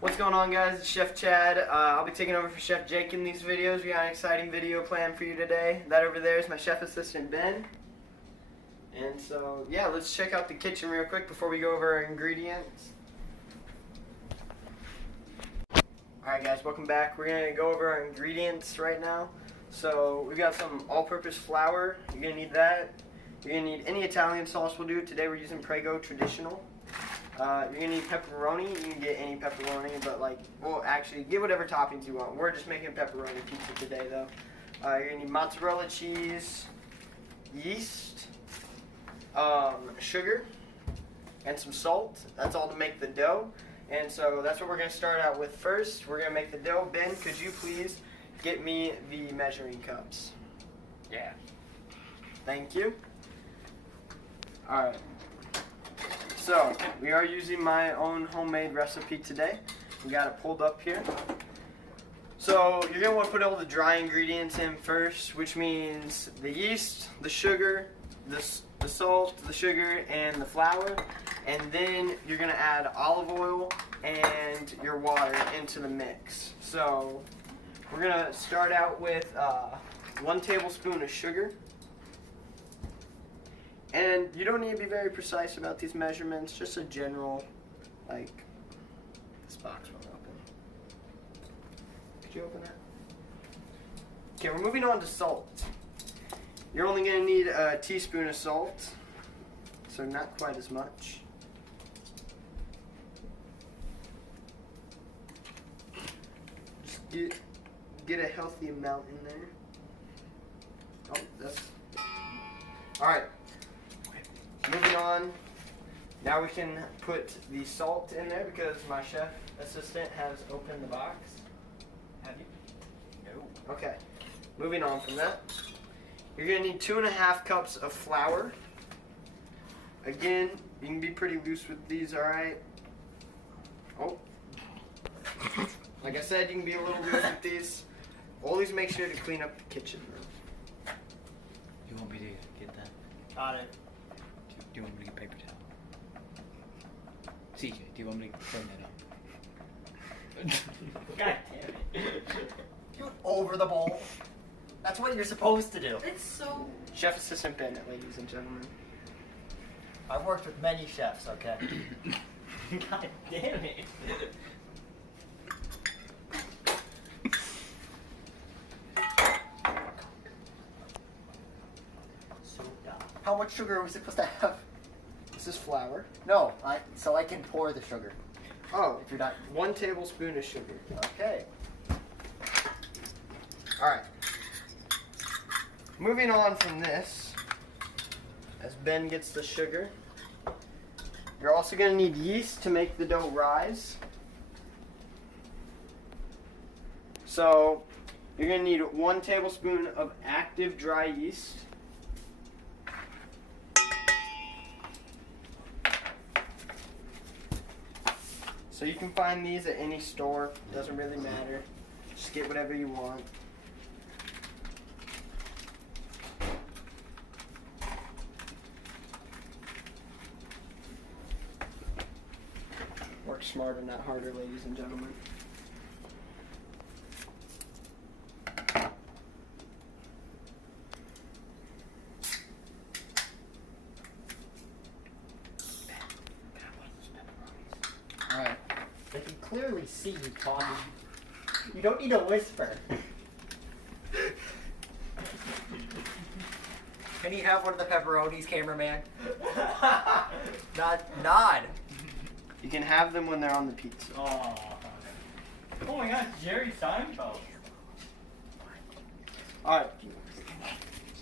What's going on, guys? It's Chef Chad. I'll be taking over for Chef Jake in these videos. We got an exciting video planned for you today. That over there is my chef assistant, Ben. And so, yeah, let's check out the kitchen real quick before we go over our ingredients. Alright guys, welcome back. We're going to go over our ingredients right now. So, we've got some all-purpose flour. You're going to need that. You're going to need any Italian sauce will do. Today we're using Prego Traditional. You're going to need pepperoni. You can get any pepperoni, but well, actually, get whatever toppings you want. We're just making pepperoni pizza today, though. You're going to need mozzarella cheese, yeast, sugar, and some salt. That's all to make the dough. And so that's what we're going to start out with first. We're going to make the dough. Ben, could you please get me the measuring cups? Yeah. Thank you. Alright. So, we are using my own homemade recipe today. We got it pulled up here. So, you're going to want to put all the dry ingredients in first, which means the yeast, the sugar, the salt, the sugar, and the flour. And then you're going to add olive oil and your water into the mix. So, we're going to start out with 1 tablespoon of sugar. And you don't need to be very precise about these measurements, just a general, this box won't open. Could you open that? Okay, we're moving on to salt. You're only going to need a teaspoon of salt, so not quite as much. Just get a healthy amount in there. Oh, that's... Alright. Moving on, now we can put the salt in there because my chef assistant has opened the box. Have you? No. Okay. Moving on from that, you're going to need 2.5 cups of flour. Again, you can be pretty loose with these, alright? Oh. Like I said, you can be a little loose with these. Always make sure to clean up the kitchen room. You want me to get that? Got it. Do you want me to get paper towel? CJ, do you want me to clean that up? God damn it. You over the bowl. That's what you're supposed to do. It's so... Chef Assistant Bennett, ladies and gentlemen. I've worked with many chefs, okay? God damn it. How much sugar are we supposed to have? This is flour. No, so I can pour the sugar. Oh, If you're not... 1 tablespoon of sugar. Okay. Alright. Moving on from this, as Ben gets the sugar, you're also going to need yeast to make the dough rise. So, you're going to need 1 tablespoon of active dry yeast. So you can find these at any store, doesn't really matter. Just get whatever you want. Work smarter, not harder, ladies and gentlemen. Alright. They can clearly see you talking. You don't need to whisper. Can you have one of the pepperonis, cameraman? Nod. You can have them when they're on the pizza. Oh my God, Jerry Seinfeld. Alright.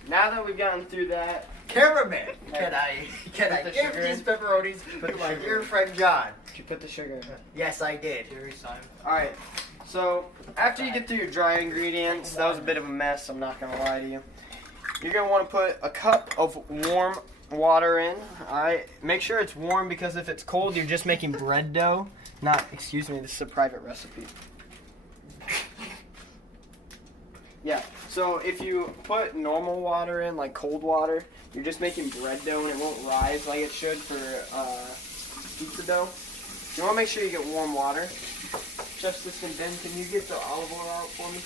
Now that we've gotten through that, Cameraman, can I Put the give sugar these in. pepperonis Put to the my sugar dear in. friend John? did you put the sugar in? Yes, I did. Jerry Seinfeld. Alright, so after you get through your dry ingredients, that was a bit of a mess, I'm not going to lie to you. You're going to want to put a cup of warm water in. Alright, make sure it's warm because if it's cold, you're just making bread dough. Excuse me, this is a private recipe. Yeah, so if you put normal water in, like cold water, you're just making bread dough and it won't rise like it should for pizza dough. You want to make sure you get warm water. Chef Assistant Ben, can you get the olive oil out for me?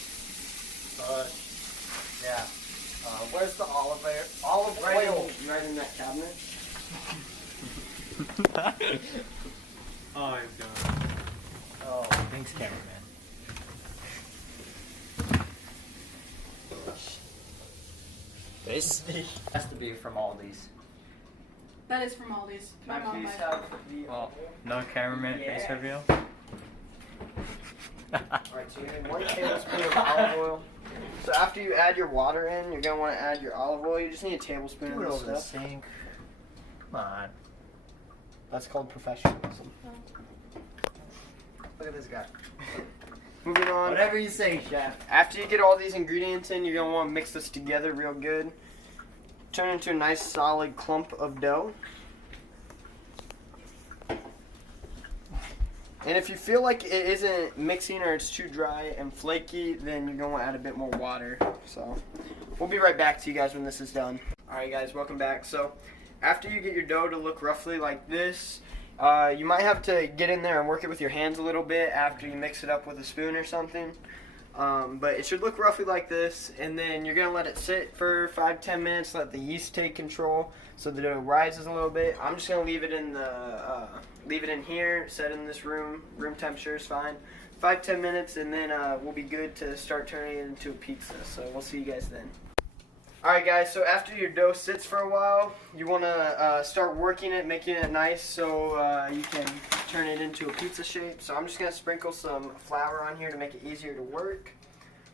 Yeah. Where's the olive oil? Olive Right oil. right in that cabinet. Oh, I'm done. Oh. Thanks, cameraman. This has to be from Aldi's. That is from Aldi's. My Can I mom please buys have the Well, no cameraman face Yeah. reveal. Alright, so you need 1 tablespoon of olive oil. So after you add your water in, you're going to want to add your olive oil. You just need a tablespoon Do it of over the this stuff. sink. Come on. That's called professionalism. Look at this guy. Moving on. Whatever you say, chef. After you get all these ingredients in, you're going to want to mix this together real good. Turn it into a nice solid clump of dough. And if you feel like it isn't mixing or it's too dry and flaky, then you're going to add a bit more water. So we'll be right back to you guys when this is done. Alright guys, welcome back. So after you get your dough to look roughly like this, you might have to get in there and work it with your hands a little bit after you mix it up with a spoon or something. But it should look roughly like this, and then you're going to let it sit for 5-10 minutes, let the yeast take control so that it rises a little bit. I'm just going to leave it in the leave it in here, set in this room temperature is fine. 5-10 minutes, and then we'll be good to start turning it into a pizza. So we'll see you guys then. Alright guys, so after your dough sits for a while, you want to start working it, making it nice so you can turn it into a pizza shape. So I'm just going to sprinkle some flour on here to make it easier to work.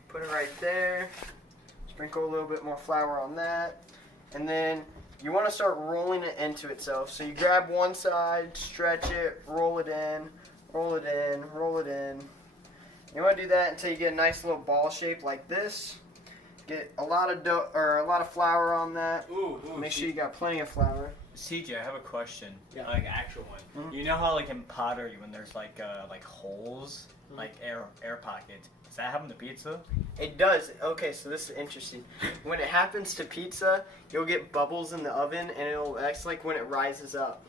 Put it right there. Sprinkle a little bit more flour on that. And then you want to start rolling it into itself. So you grab one side, stretch it, roll it in, roll it in, roll it in. You want to do that until you get a nice little ball shape like this. Get a lot of dough or a lot of flour on that. Ooh, Make sure you got plenty of flour. CJ, I have a question. Yeah. Like actual one. Mhm. You know how like in pottery when there's like holes, like air pockets. Does that happen to pizza? It does. Okay, so this is interesting. When it happens to pizza, you'll get bubbles in the oven, and that's like when it rises up.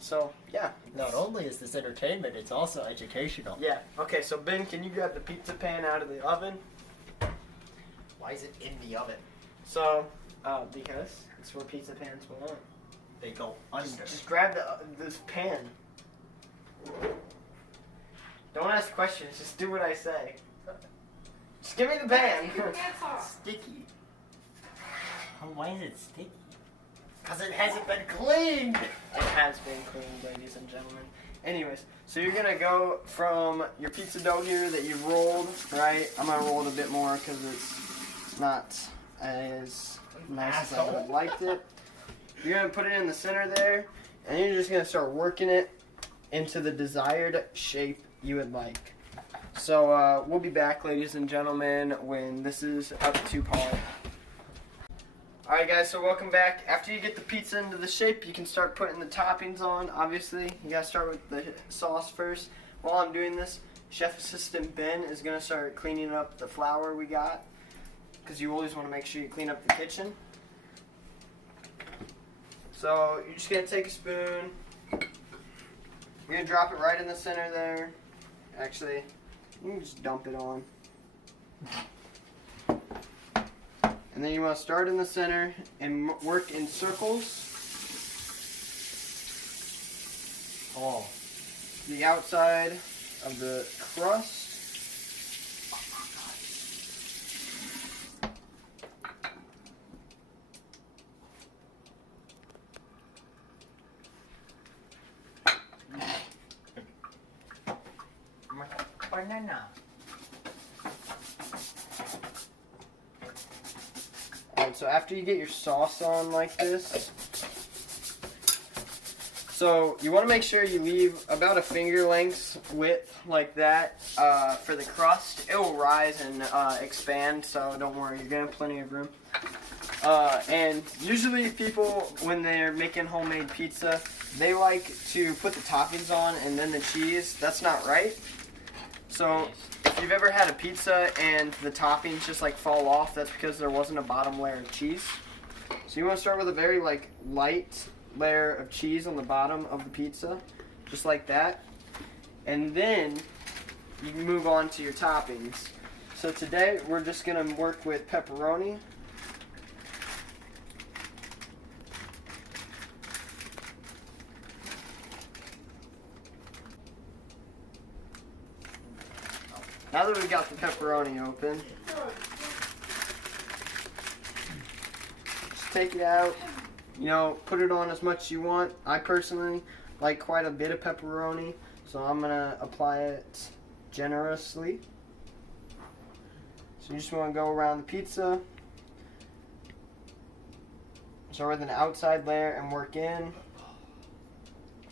So yeah. Not only is this entertainment, it's also educational. Yeah. Okay, so Ben, can you grab the pizza pan out of the oven? Why is it in the oven? So, because it's where pizza pans belong. They go under. Just grab this pan. Don't ask questions. Just do what I say. Just give me the pan. Take your pants off. Sticky. Oh, why is it sticky? Because it hasn't been cleaned. It has been cleaned, ladies and gentlemen. Anyways, so you're gonna go from your pizza dough here that you rolled, right? I'm gonna roll it a bit more because it's not as nice as I would have liked it. You're gonna put it in the center there, and you're just gonna start working it into the desired shape you would like. So we'll be back, ladies and gentlemen, when this is up to par. Alright guys, so welcome back. After you get the pizza into the shape, you can start putting the toppings on. Obviously, you gotta start with the sauce first. While I'm doing this, Chef Assistant Ben is gonna start cleaning up the flour we got, because you always want to make sure you clean up the kitchen. So you're just gonna take a spoon. You're gonna drop it right in the center there. Actually, you can just dump it on. And then you want to start in the center and work in circles. Oh. The outside of the crust. Banana. Alright, so after you get your sauce on like this, so you want to make sure you leave about a finger length width like that for the crust. It will rise and expand, so don't worry, you're going to have plenty of room. And usually people, when they're making homemade pizza, they like to put the toppings on and then the cheese. That's not right. So if you've ever had a pizza and the toppings just like fall off, that's because there wasn't a bottom layer of cheese. So you want to start with a very like light layer of cheese on the bottom of the pizza, just like that. and then you can move on to your toppings. So today we're just going to work with pepperoni. Now that we've got the pepperoni open, just take it out, you know, put it on as much as you want. I personally like quite a bit of pepperoni, so I'm going to apply it generously. So you just want to go around the pizza, start with an outside layer and work in.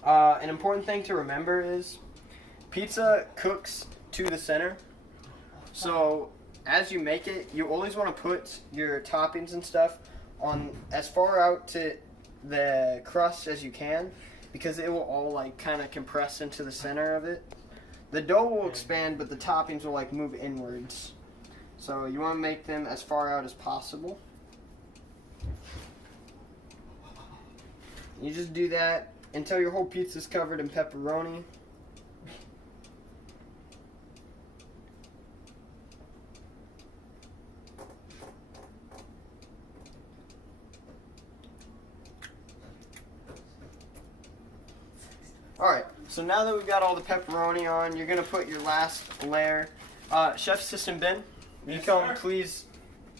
An important thing to remember is pizza cooks to the center. So as you make it, you always want to put your toppings and stuff on as far out to the crust as you can, because it will all like kind of compress into the center of it. The dough will expand, but the toppings will like move inwards. So you want to make them as far out as possible. You just do that until your whole pizza is covered in pepperoni. Alright, so now that we've got all the pepperoni on, you're going to put your last layer. Chef Assistant Ben, you can please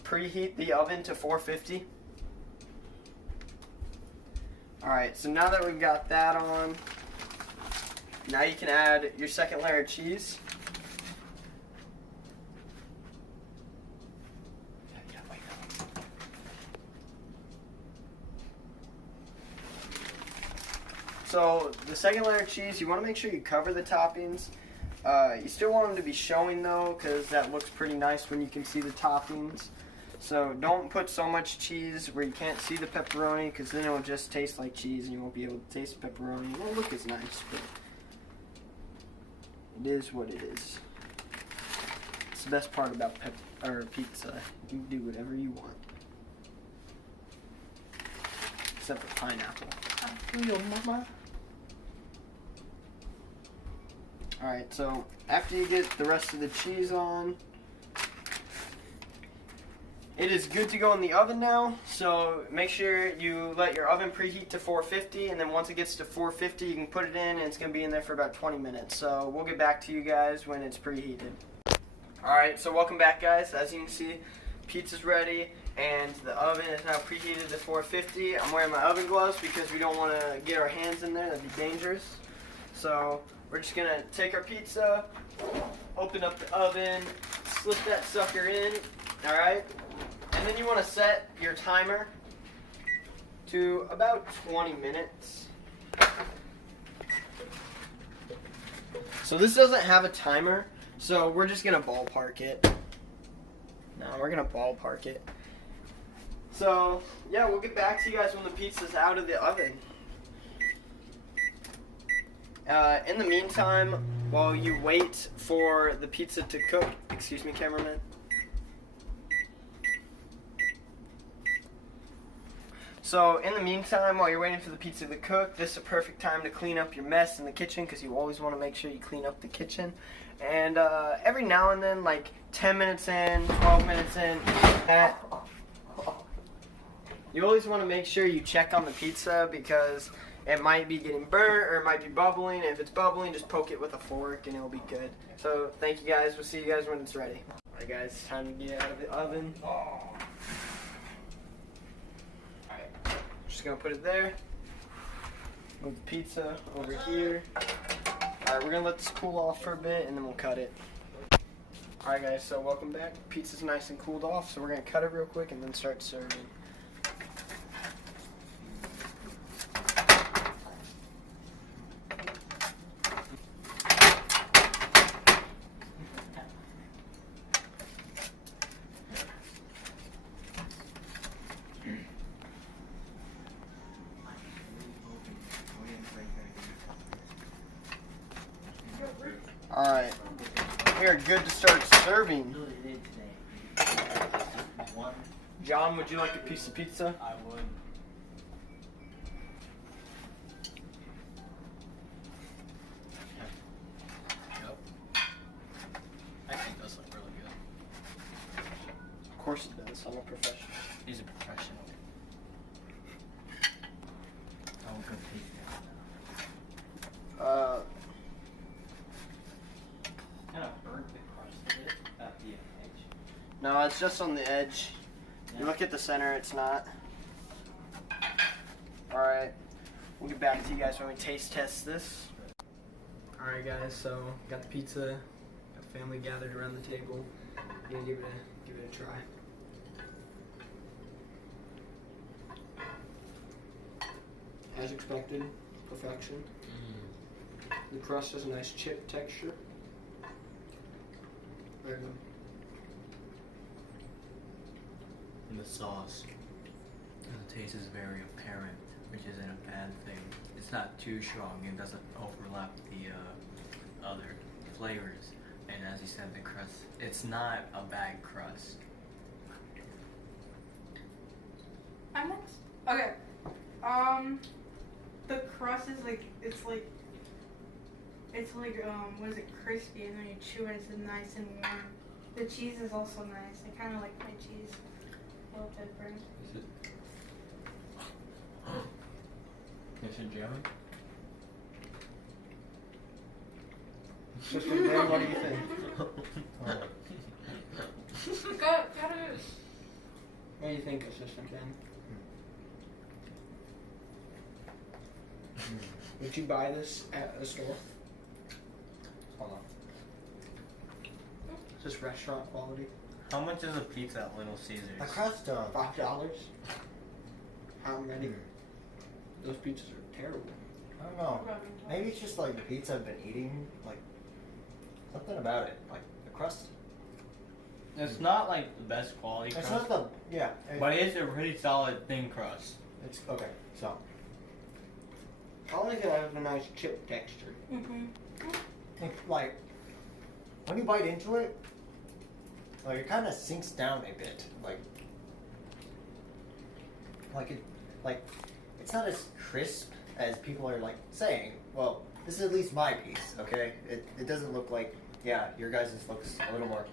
preheat the oven to 450. Alright, so now that we've got that on, now you can add your second layer of cheese. So the second layer of cheese, you want to make sure you cover the toppings. You still want them to be showing though, because that looks pretty nice when you can see the toppings. So don't put so much cheese where you can't see the pepperoni, because then it will just taste like cheese and you won't be able to taste the pepperoni. It won't look as nice, but it is what it is. It's the best part about pizza. You can do whatever you want. Except for pineapple. Alright, so after you get the rest of the cheese on, it is good to go in the oven now. So make sure you let your oven preheat to 450, and then once it gets to 450 you can put it in, and it's going to be in there for about 20 minutes. So we'll get back to you guys when it's preheated. Alright, so welcome back guys. As you can see, pizza's ready and the oven is now preheated to 450. I'm wearing my oven gloves because we don't want to get our hands in there. That'd be dangerous. So we're just going to take our pizza, open up the oven, slip that sucker in, alright? And then you want to set your timer to about 20 minutes. So this doesn't have a timer, so we're just going to ballpark it. No, we're going to ballpark it. So, yeah, we'll get back to you guys when the pizza's out of the oven. In the meantime, while you wait for the pizza to cook, excuse me, cameraman. So, in the meantime, while you're waiting for the pizza to cook, this is a perfect time to clean up your mess in the kitchen, because you always want to make sure you clean up the kitchen. And every now and then, like 10 minutes in, 12 minutes in, you always want to make sure you check on the pizza, because it might be getting burnt or it might be bubbling. If it's bubbling, just poke it with a fork and it'll be good. So thank you guys. We'll see you guys when it's ready. Alright guys, it's time to get out of the oven. Alright, just gonna put it there. Move the pizza over here. Alright, we're gonna let this cool off for a bit and then we'll cut it. Alright guys, so welcome back. Pizza's nice and cooled off, so we're gonna cut it real quick and then start serving. Alright, we are good to start serving. John, would you like a piece of pizza? I would. professional. He's a professional. I will go taste it. Kind of burnt the crust a bit at the edge. No, it's just on the edge. You look at the center, it's not. Alright, we'll get back to you guys when we taste test this. Alright guys, so got the pizza, got family gathered around the table. Gonna give it a try. As expected, perfection. The crust has a nice chip texture. Very good. And the sauce. The taste is very apparent, which isn't a bad thing. It's not too strong. It doesn't overlap the other flavors. And as you said, the crust. It's not a bad crust. I'm next. Okay. The crust is like what is it, crispy, and then you chew it, it's nice and warm. The cheese is also nice. I kind of like my cheese a little different. Is it? Is it jelly? Sister Ben, what do you think? Gotta. What do you think, Assistant Ben? Would you buy this at a store? Hold on. Is this restaurant quality? How much is a pizza at Little Caesars? A crust dog. $5. How many? Those pizzas are terrible. I don't know. Maybe it's just like the pizza I've been eating. Like something about it. Like the crust. It's not like the best quality It's crust, not the yeah. but it is a pretty solid thin crust. It's okay. So I like it has a nice chip texture. Mhm. like when you bite into it, like it kind of sinks down a bit. Like it's not as crisp as people are like saying. Well, this is at least my piece. Okay, it doesn't look like your guys' looks a little more.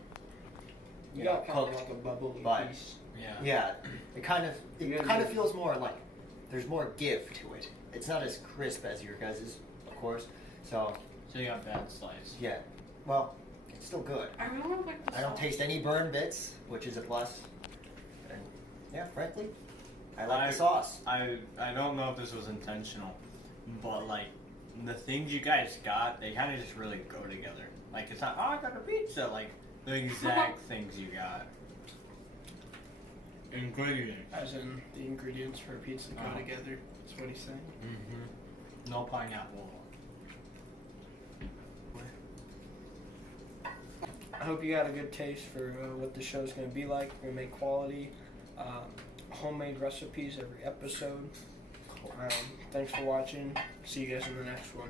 You Yeah, got kind of cooked, like a bubbly but- piece. Yeah. Yeah, it kind You of gotta feels more like there's more give to it. It's not as crisp as your guys', of course. So So you got bad slice. yeah, well, it's still good. I really like the I don't sauce. taste any burned bits, which is a plus. And yeah, frankly, I like I- the sauce. I don't know if this was intentional, but like the things you guys got, they kind of just really go together. Like it's not, oh, I got a pizza. Like the exact things you got. Ingredients. As in the ingredients for a pizza go Oh. together. That's what he's saying. Mm-hmm. No pineapple. I hope you got a good taste for what the show's going to be like. We're going to make quality homemade recipes every episode. Thanks for watching. See you guys in the next one.